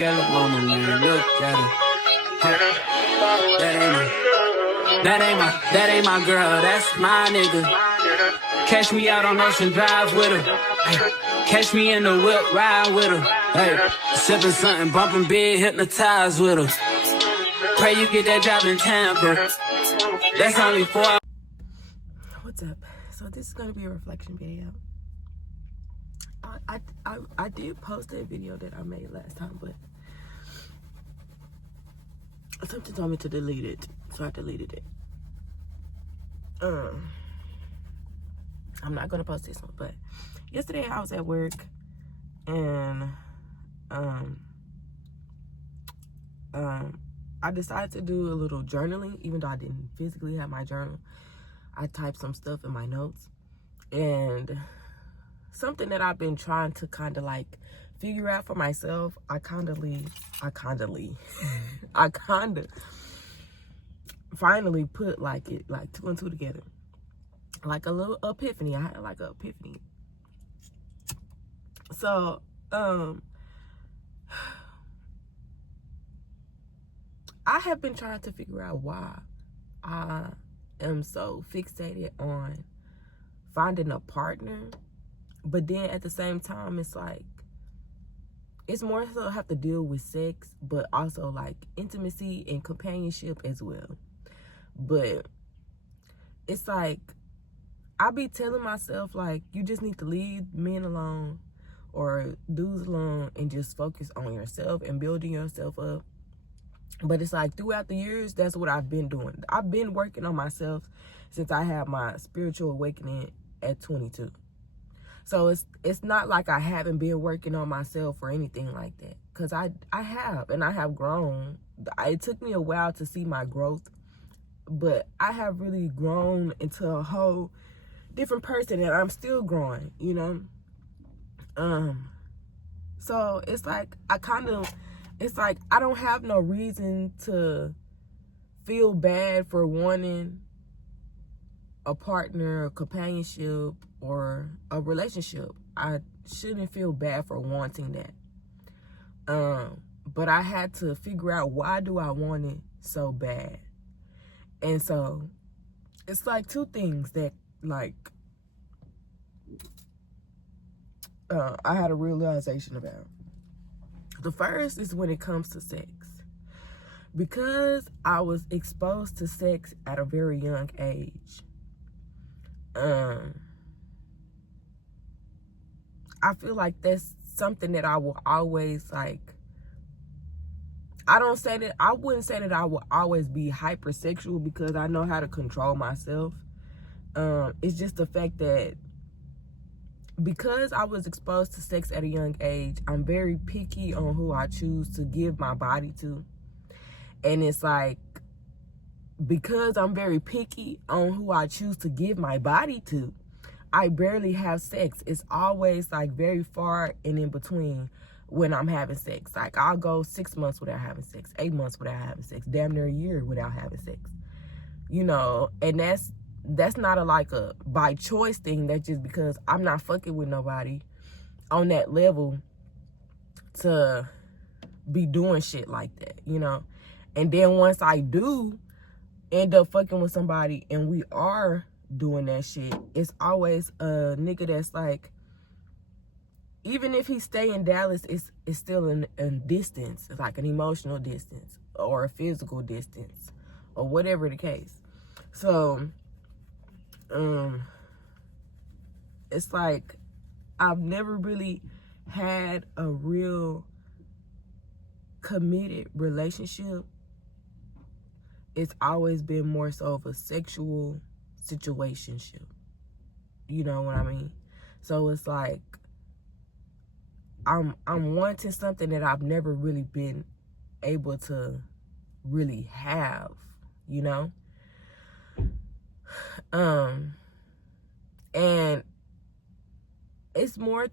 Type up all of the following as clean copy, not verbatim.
Skeleton mama, man, look at her. That ain't my girl, that's my nigga. Catch me out on Ocean Drive with her. Ay, catch me in the whip, ride with her. Hey, sipping something, bumping big, hypnotized with her. Pray you get that job in Tampa. That's only 4 hours. What's up? So this is gonna be a reflection video. I did post that video that I made last time, but something told me to delete it, so I deleted it. I'm not gonna post this one, but yesterday I was at work and I decided to do a little journaling, even though I didn't physically have my journal. I typed some stuff in my notes, and something that I've been trying to kind of like figure out for myself, I kind of finally put like 2 and 2 together, like a little epiphany. I had like an epiphany. So I have been trying to figure out why I am so fixated on finding a partner, but then at the same time it's like it's more so have to deal with sex, but also like intimacy and companionship as well. But it's like I be telling myself like you just need to leave men alone or dudes alone and just focus on yourself and building yourself up. But it's like throughout the years, that's what I've been doing. I've been working on myself since I had my spiritual awakening at 22. So it's not like I haven't been working on myself or anything like that. Because I have, and I have grown. It took me a while to see my growth, but I have really grown into a whole different person, and I'm still growing, you know? So it's like I don't have no reason to feel bad for wanting a partner, a companionship, or a relationship. I shouldn't feel bad for wanting that. But I had to figure out, why do I want it so bad? And so it's like 2 things that like I had a realization about. The first is when it comes to sex. Because I was exposed to sex at a very young age, I feel like that's something that I will always like. I wouldn't say that I will always be hypersexual, because I know how to control myself. It's just the fact that because I was exposed to sex at a young age, I'm very picky on who I choose to give my body to. And it's like, because I'm very picky on who I choose to give my body to, I barely have sex. It's always like very far and in between when I'm having sex. Like I'll go 6 months without having sex, 8 months without having sex, damn near a year without having sex. You know, and that's not a by choice thing. That's just because I'm not fucking with nobody on that level to be doing shit like that, you know. And then once I do end up fucking with somebody and we are doing that shit, it's always a nigga that's like, even if he stay in Dallas, it's still a distance. It's like an emotional distance or a physical distance or whatever the case. So it's like I've never really had a real committed relationship. It's always been more so of a sexual situationship. You know what I mean? So it's like I'm wanting something that I've never really been able to really have, you know? And it's more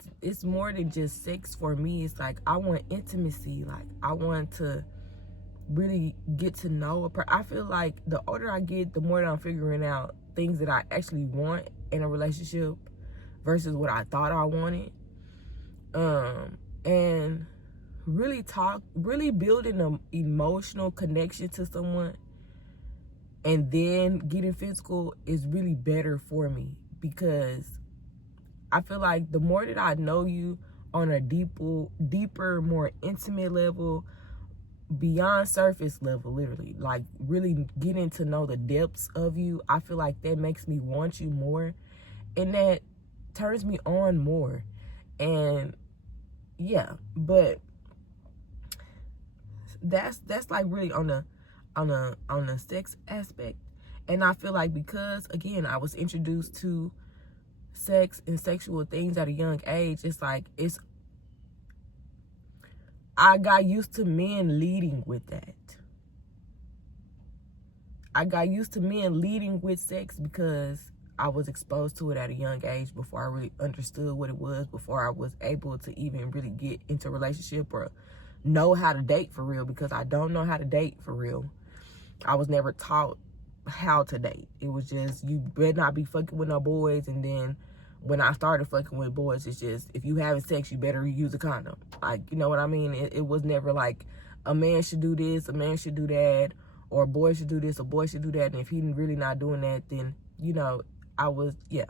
than just sex for me. It's like I want intimacy. Like I want to really get to know a person. I feel like the older I get, the more that I'm figuring out things that I actually want in a relationship versus what I thought I wanted. And really building an emotional connection to someone and then getting physical is really better for me, because I feel like the more that I know you on a deeper, more intimate level, beyond surface level, literally, like really getting to know the depths of you, I feel like that makes me want you more, and that turns me on more. And yeah, but that's like really on the sex aspect. And I feel like, because again, I was introduced to sex and sexual things at a young age, it's like I got used to men leading with that. I got used to men leading with sex because I was exposed to it at a young age before I really understood what it was, before I was able to even really get into a relationship or know how to date for real, because I don't know how to date for real. I was never taught how to date. It was just, you better not be fucking with no boys. And then when I started fucking with boys, it's just, if you having sex, you better use a condom. Like, you know what I mean? It was never like a man should do this, a man should do that, or a boy should do this, a boy should do that. And if he really not doing that, then, you know, I was, yeah.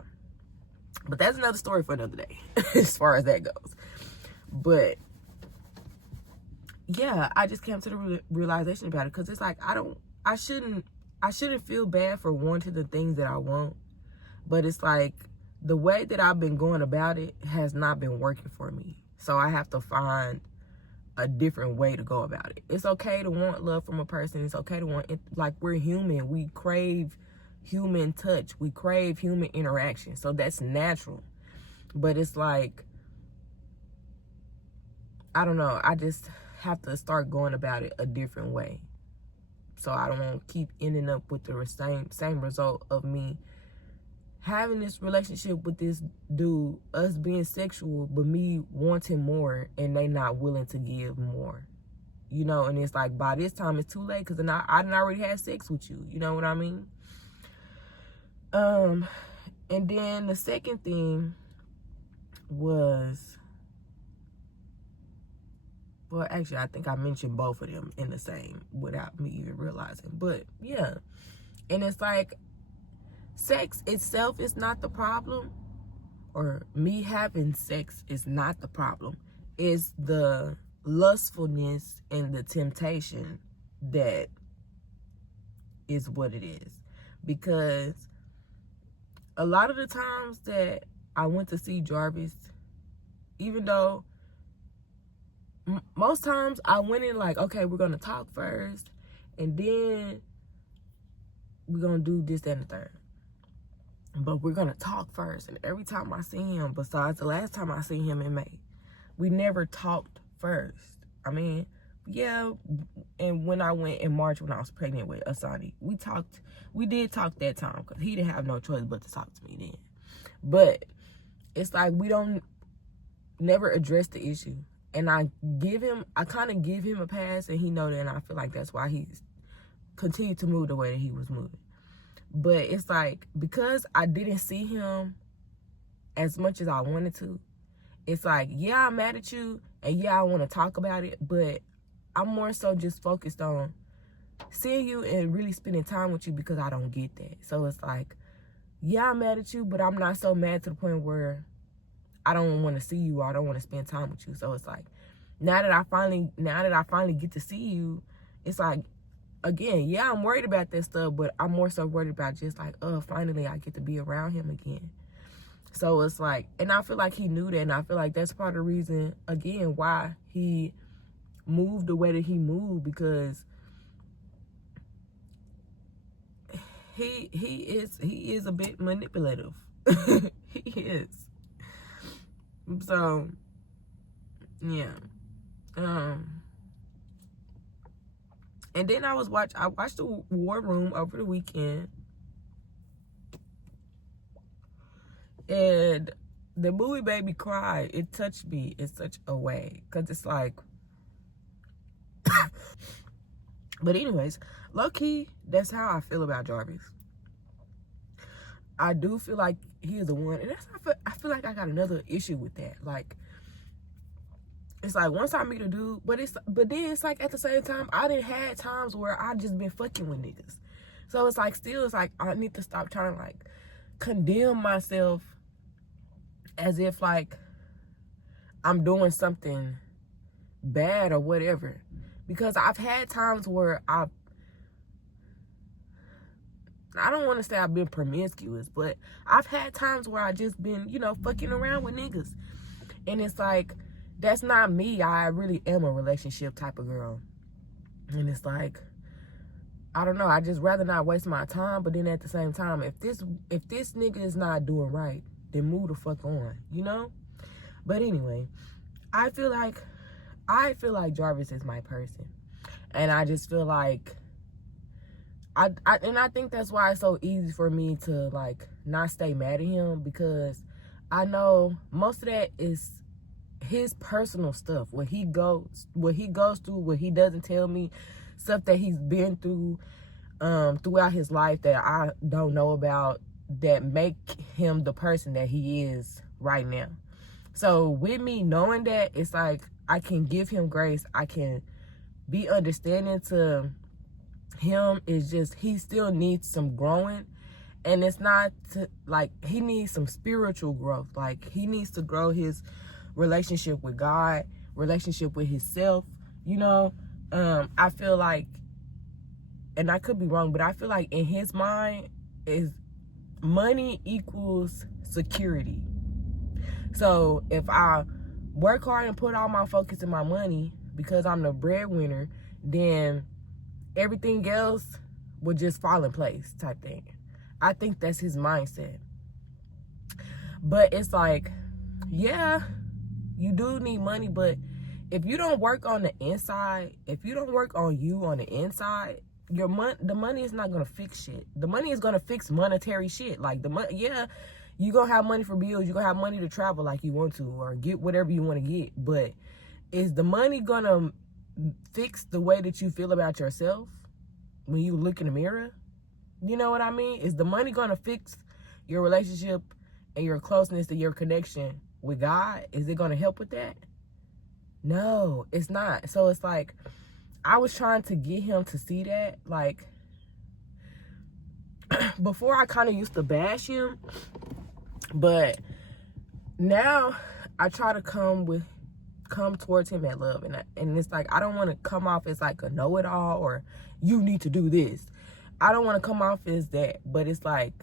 But that's another story for another day, as far as that goes. But yeah, I just came to the realization about it, because it's like, I shouldn't feel bad for wanting the things that I want, but it's like the way that I've been going about it has not been working for me. So I have to find a different way to go about it. It's okay to want love from a person. It's okay to want it. Like, we're human. We crave human touch. We crave human interaction. So that's natural. But it's like, I don't know. I just have to start going about it a different way, so I don't want to keep ending up with the same result of me having this relationship with this dude, us being sexual, but me wanting more and they not willing to give more, you know. And it's like, by this time it's too late, because I done already had sex with you, you know what I mean? And then the second thing was, well, actually, I think I mentioned both of them in the same without me even realizing. But yeah, and it's like, sex itself is not the problem, or me having sex is not the problem. It's the lustfulness and the temptation that is what it is. Because a lot of the times that I went to see Jarvis, even though most times I went in like, okay, we're going to talk first, and then we're going to do this, that, and the third. But we're going to talk first. And every time I see him, besides the last time I seen him in May, we never talked first. I mean, yeah, and when I went in March when I was pregnant with Asani, we did talk that time, because he didn't have no choice but to talk to me then. But it's like, we don't never address the issue. And I kind of give him a pass, and he know that, and I feel like that's why he's continued to move the way that he was moving. But it's like, because I didn't see him as much as I wanted to, it's like, yeah, I'm mad at you, and yeah, I want to talk about it, but I'm more so just focused on seeing you and really spending time with you, because I don't get that. So it's like, yeah, I'm mad at you, but I'm not so mad to the point where I don't want to see you, or I don't want to spend time with you. So it's like, now that I finally get to see you, it's like, again, yeah, I'm worried about that stuff, but I'm more so worried about just like, finally I get to be around him again. So it's like, and I feel like he knew that, and I feel like that's part of the reason, again, why he moved the way that he moved, because he is a bit manipulative. He is. So yeah. And then I watched the War Room over the weekend, and the movie made me cry. It touched me in such a way, because it's like, but anyways, low-key, that's how I feel about Jarvis. I do feel like he is the one, and I feel like I got another issue with that. Like, it's like once I meet a dude, but then it's like at the same time, I done had times where I just been fucking with niggas. So it's like still, it's like I need to stop trying to like condemn myself as if like I'm doing something bad or whatever. Because I've had times where I don't want to say I've been promiscuous, but I've had times where I just been, you know, fucking around with niggas. And it's like, that's not me. I really am a relationship type of girl. And it's like, I don't know. I just rather not waste my time. But then at the same time, if this nigga is not doing right, then move the fuck on, you know? But anyway, I feel like Jarvis is my person. And I just feel like, I think that's why it's so easy for me to like not stay mad at him, because I know most of that is his personal stuff, what he goes through, what he doesn't tell me, stuff that he's been through throughout his life that I don't know about, that make him the person that he is right now. So with me knowing that, it's like I can give him grace, I can be understanding to him. Is just he still needs some growing, and it's not to, like, he needs some spiritual growth. Like, he needs to grow his relationship with God, relationship with himself, you know. I feel like, and I could be wrong, but I feel like in his mind is money equals security. So if I work hard and put all my focus in my money because I'm the breadwinner, then everything else would just fall in place type thing. I think that's his mindset. But it's like, yeah, you do need money, but if you don't work on the inside, if you don't work on you on the inside, the money is not gonna fix shit. The money is gonna fix monetary shit. Like the money, yeah, you gonna have money for bills, you gonna have money to travel like you want to, or get whatever you want to get. But is the money gonna fix the way that you feel about yourself when you look in the mirror? You know what I mean? Is the money gonna fix your relationship and your closeness and your connection with God? Is it gonna help with that? No, it's not. So it's like, I was trying to get him to see that. Like, before I kind of used to bash him, but now I try to come towards him at love, and it's like, I don't want to come off as like a know-it-all or you need to do this. I don't want to come off as that, but it's like,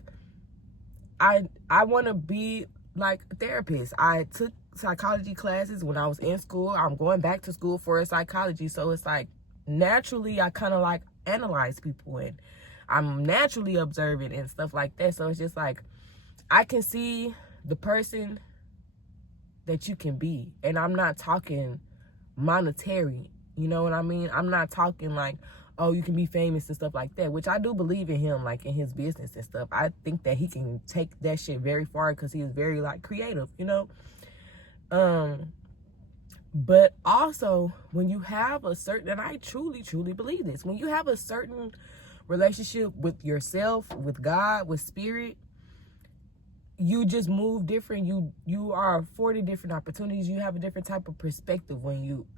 I want to be like a therapist. I took psychology classes when I was in school. I'm going back to school for psychology, so it's like, naturally I kind of like analyze people, and I'm naturally observant and stuff like that. So it's just like, I can see the person that you can be, and I'm not talking monetary, you know what I mean? I'm not talking like, oh, you can be famous and stuff like that, which I do believe in him, like in his business and stuff. I think that he can take that shit very far because he is very like creative, you know. But also, when you have a certain, and I truly believe this, when you have a certain relationship with yourself, with God, with spirit, you just move different. You are afforded different opportunities. You have a different type of perspective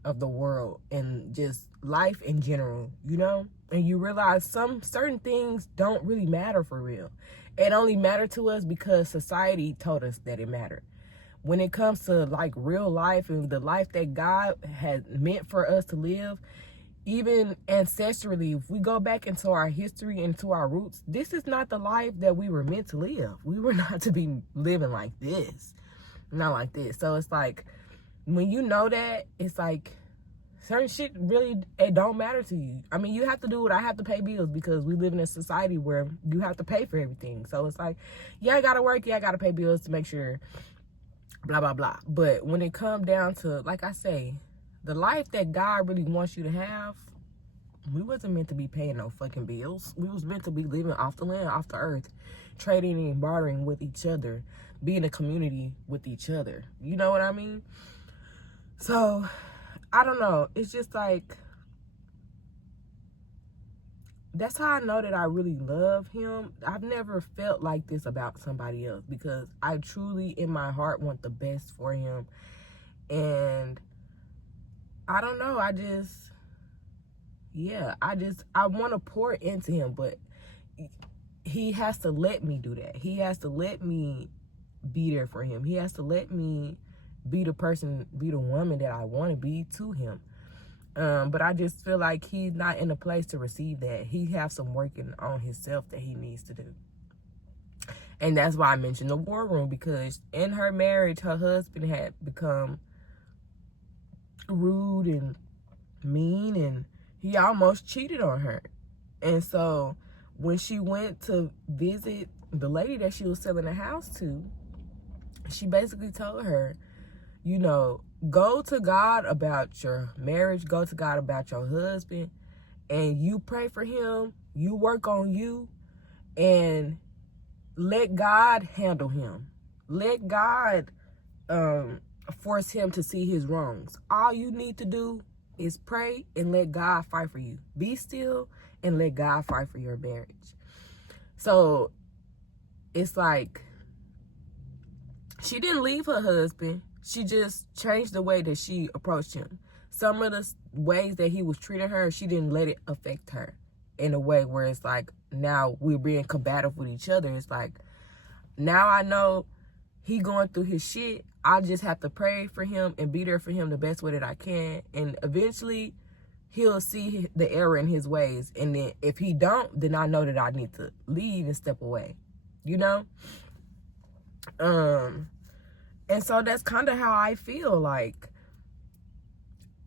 of the world and just life in general, you know? And you realize some certain things don't really matter for real. It only mattered to us because society told us that it mattered. When it comes to like real life and the life that God has meant for us to live, even ancestrally, if we go back into our history, into our roots, this is not the life that we were meant to live. We were not to be living like this, not like this. So it's like, when you know that, it's like, certain shit really, it don't matter to you. I mean, you have to do what I have to pay bills because we live in a society where you have to pay for everything. So it's like, yeah, I gotta work, yeah, I gotta pay bills to make sure, blah, blah, blah. But when it comes down to, like I say, the life that God really wants you to have, we wasn't meant to be paying no fucking bills. We was meant to be living off the land, off the earth, trading and bartering with each other, being a community with each other. You know what I mean? So, I don't know. It's just like, that's how I know that I really love him. I've never felt like this about somebody else because I truly, in my heart, want the best for him. And I don't know. I want to pour into him, but he has to let me do that. He has to let me be there for him. He has to let me be the woman that I want to be to him. But I just feel like he's not in a place to receive that. He has some working on himself that he needs to do. And that's why I mentioned the war room, because in her marriage, her husband had become rude and mean, and he almost cheated on her. And so when she went to visit the lady that she was selling the house to, she basically told her, you know, go to God about your marriage, go to God about your husband, and you pray for him, you work on you, and let God handle him. Let God force him to see his wrongs. All you need to do is pray and let God fight for you. Be still and let God fight for your marriage. So it's like she didn't leave her husband. She just changed the way that she approached him. Some of the ways that he was treating her, she didn't let it affect her in a way where it's like, now we're being combative with each other. It's like, now I know he going through his shit. I just have to pray for him and be there for him the best way that I can. And eventually he'll see the error in his ways. And then if he don't, then I know that I need to leave and step away, you know? And so that's kind of how I feel. Like,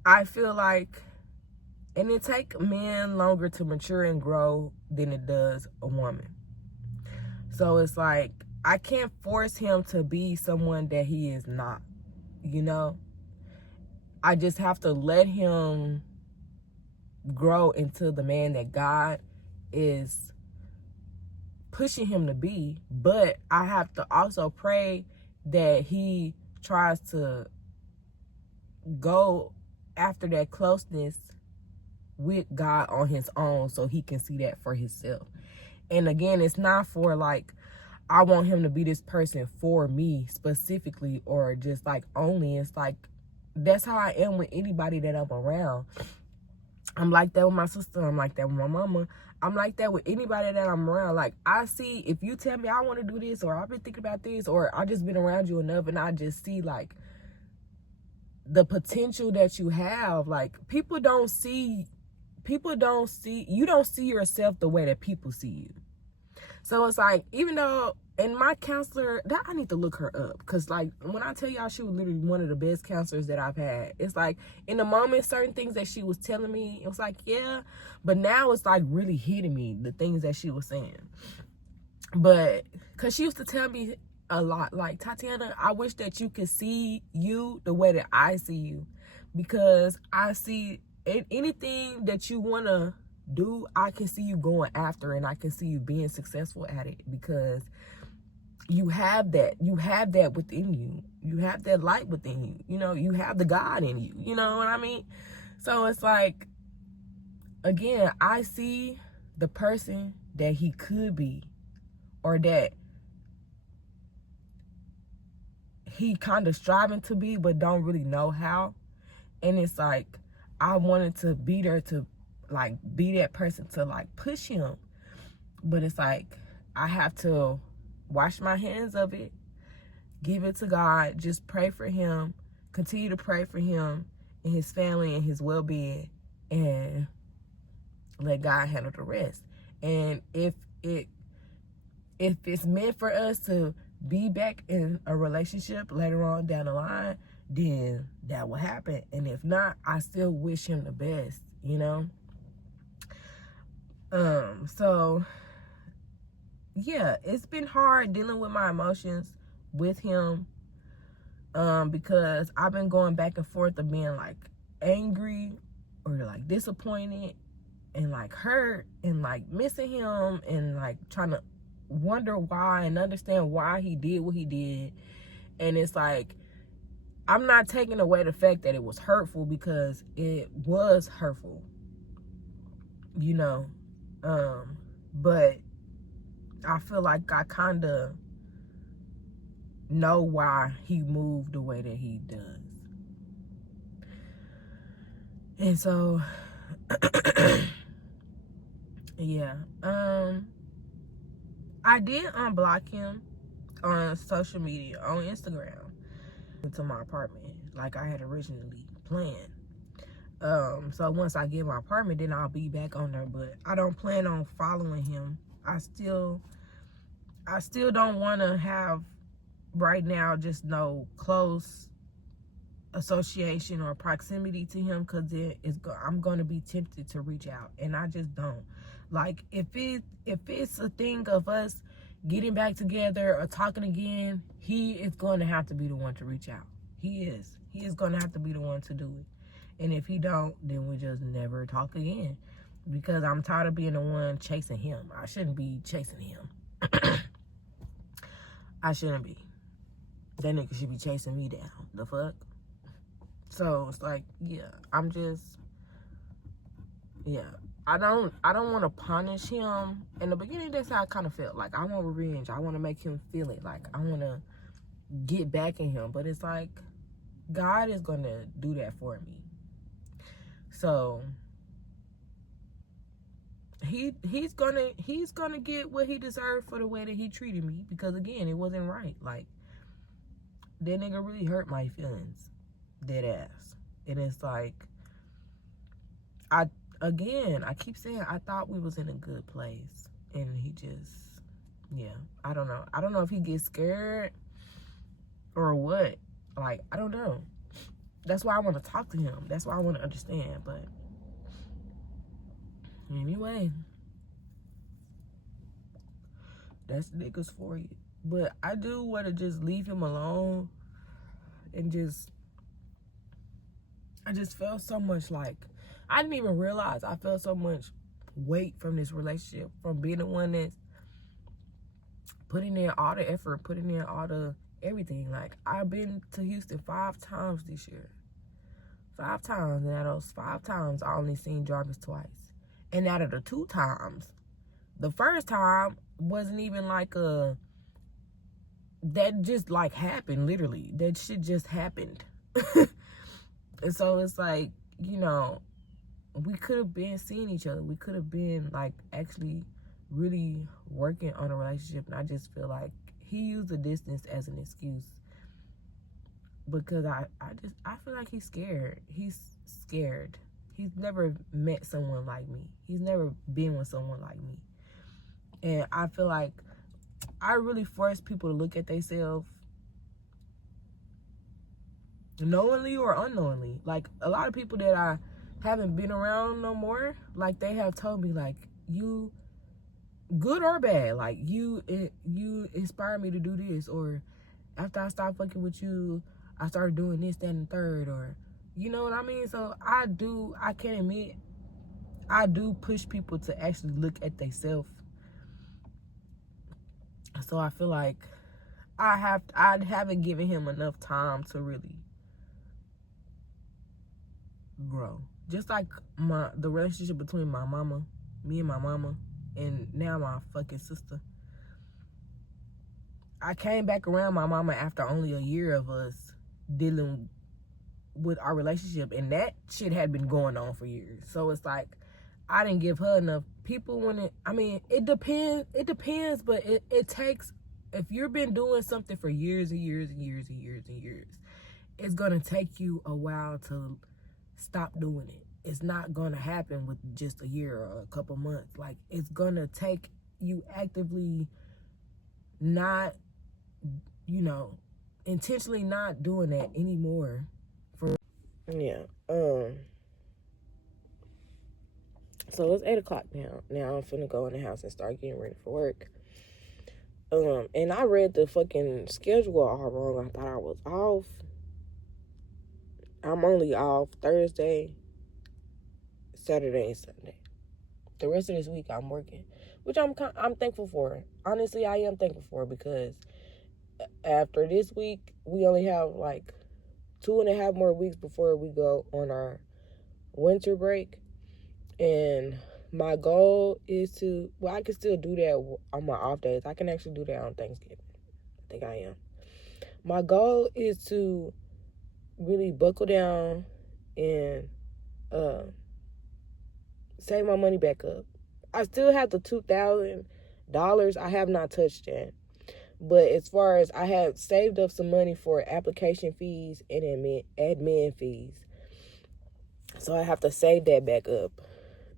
I feel like, and it takes men longer to mature and grow than it does a woman. So it's like, I can't force him to be someone that he is not, you know? I just have to let him grow into the man that God is pushing him to be. But I have to also pray that he tries to go after that closeness with God on his own, so he can see that for himself. And again, it's not for like, I want him to be this person for me specifically, or just like only. It's like, that's how I am with anybody that I'm around. I'm like that with my sister. I'm like that with my mama. I'm like that with anybody that I'm around. Like, I see, if you tell me I want to do this, or I've been thinking about this, or I just been around you enough, and I just see like the potential that you have. Like, you don't see yourself the way that people see you. So it's like, even though, and my counselor, that I need to look her up, because like, when I tell y'all, she was literally one of the best counselors that I've had. It's like, in the moment, certain things that she was telling me, it was like, yeah, but now it's like really hitting me, the things that she was saying. But because she used to tell me a lot, like, Tatiana, I wish that you could see you the way that I see you, because I see anything that you want to do, I can see you going after, and I can see you being successful at it, because you have that within you. You have that light within you. You know, you have the God in you. You know what I mean? So it's like, again, I see the person that he could be, or that he kind of striving to be, but don't really know how. And it's like, I wanted to be there to like be that person to like push him. But it's like, I have to wash my hands of it, give it to God, just pray for him, continue to pray for him and his family and his well-being, and let God handle the rest. And if it's meant for us to be back in a relationship later on down the line, then that will happen. And if not, I still wish him the best, you know? So yeah, it's been hard dealing with my emotions with him, because I've been going back and forth of being like angry, or like disappointed, and like hurt, and like missing him, and like trying to wonder why and understand why he did what he did. And it's like, I'm not taking away the fact that it was hurtful, because it was hurtful, you know. But I feel like I kind of know why he moved the way that he does. And so, yeah. I did unblock him on social media, on Instagram, to my apartment, like I had originally planned. So once I get my apartment, then I'll be back on there. But I don't plan on following him. I still don't want to have right now just no close association or proximity to him, because then I'm going to be tempted to reach out, and I just don't. Like, if it's a thing of us getting back together or talking again, he is going to have to be the one to reach out. He is going to have to be the one to do it. And if he don't, then we just never talk again, because I'm tired of being the one chasing him. I shouldn't be chasing him. I shouldn't be. That nigga should be chasing me down. The fuck? So it's like, yeah, I don't want to punish him. In the beginning, that's how I kind of felt. Like, I want revenge. I want to make him feel it. Like, I want to get back in him. But it's like, God is going to do that for me. So he's gonna get what he deserved for the way that he treated me, because again, it wasn't right. Like, that nigga really hurt my feelings, dead ass. And it's like, I keep saying I thought we was in a good place, and he just, yeah, I don't know if he gets scared or what. Like, I don't know. That's why I want to talk to him. That's why I want to understand. But anyway, that's niggas for you. But I do want to just leave him alone, and I just felt so much, like, I didn't even realize I felt so much weight from this relationship, from being the one that's putting in all the effort, putting in all the everything. Like, I've been to Houston 5 times this year. 5 times. And out of those 5 times, I only seen Jarvis twice. And out of the 2 times, the first time wasn't even like that just like happened, literally. That shit just happened. And so it's like, you know, we could have been seeing each other. We could have been like actually really working on a relationship. And I just feel like he used the distance as an excuse, because I feel like he's scared. He's scared. He's never met someone like me. He's never been with someone like me. And I feel like I really force people to look at themselves, knowingly or unknowingly. Like, a lot of people that I haven't been around no more, like, they have told me, like, you, good or bad, like, you inspire me to do this, or after I stopped fucking with you, I started doing this, that, and the third, or, you know what I mean? So I can admit, I do push people to actually look at themselves. So I feel like I haven't given him enough time to really grow. Just like the relationship between my mama, me and my mama, and now my fucking sister. I came back around my mama after only a year of us dealing with our relationship, and that shit had been going on for years. So it's like, I didn't give her enough. People, it depends, but it takes, if you've been doing something for years and years and years and years and years, it's gonna take you a while to stop doing it. It's not gonna happen with just a year or a couple months. Like, it's gonna take you actively not, intentionally not doing that anymore. So it's 8 o'clock now. Now I'm finna go in the house and start getting ready for work. And I read the fucking schedule all wrong. I thought I was off. I'm only off Thursday, Saturday, and Sunday. The rest of this week I'm working, which I'm thankful for. Honestly, I am thankful for, because after this week, we only have like 2.5 more weeks before we go on our winter break. And my goal is to, I can still do that on my off days. I can actually do that on Thanksgiving. I think I am. My goal is to really buckle down and save my money back up. I still have the $2,000 I have not touched yet. But as far as I have saved up some money for application fees and admin fees. So I have to save that back up.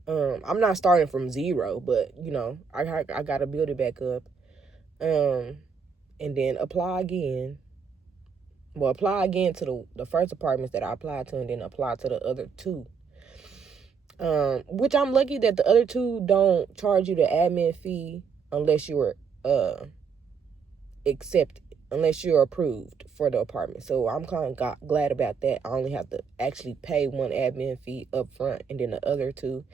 I'm not starting from zero, but, you know, I got to build it back up. And then apply again. Well, apply again to the first apartments that I applied to, and then apply to the other two. Which I'm lucky that the other two don't charge you the admin fee unless you were accepted, unless you're approved for the apartment. So I'm kind of glad about that. I only have to actually pay one admin fee up front, and then the other two,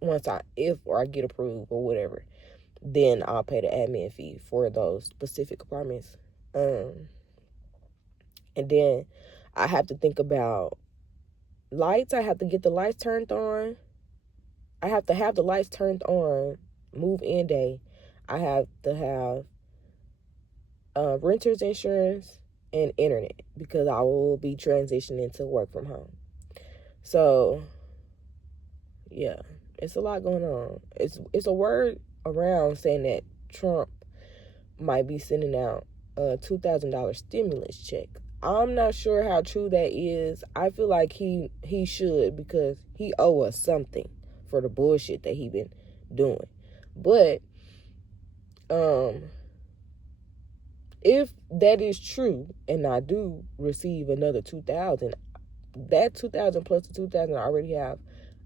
once I get approved or whatever, then I'll pay the admin fee for those specific apartments. And then I have to think about lights. I have to get the lights turned on. I have to have the lights turned on move-in day. I have to have renter's insurance and internet, because I will be transitioning to work from home. So, yeah, it's a lot going on. It's a word around saying that Trump might be sending out a $2,000 stimulus check. I'm not sure how true that is. I feel like he should, because he owe us something for the bullshit that he been doing. But if that is true and I do receive another $2,000, that $2,000 plus the $2,000 I already have,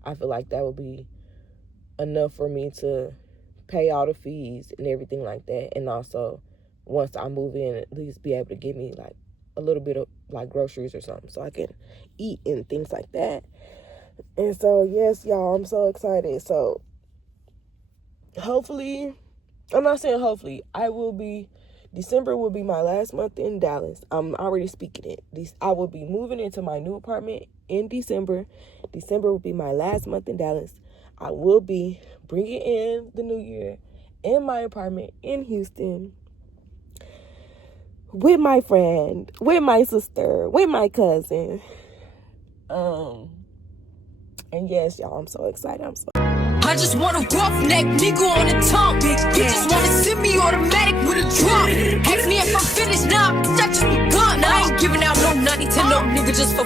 I feel like that would be enough for me to pay all the fees and everything like that. And also, once I move in, at least be able to give me like a little bit of like groceries or something so I can eat and things like that. And so, yes, y'all, I'm so excited. So hopefully, I'm not saying hopefully, December will be my last month in Dallas. I'm already speaking it. I will be moving into my new apartment in December. December will be my last month in Dallas. I will be bringing in the new year in my apartment in Houston with my friend, with my sister, with my cousin. And yes, y'all, I'm so excited. I just want a roughneck nigga on the tongue. You just wanna send me automatic with a drop. Ask me if I'm finished now. That just begun. I ain't giving out no 90 to no nigga just for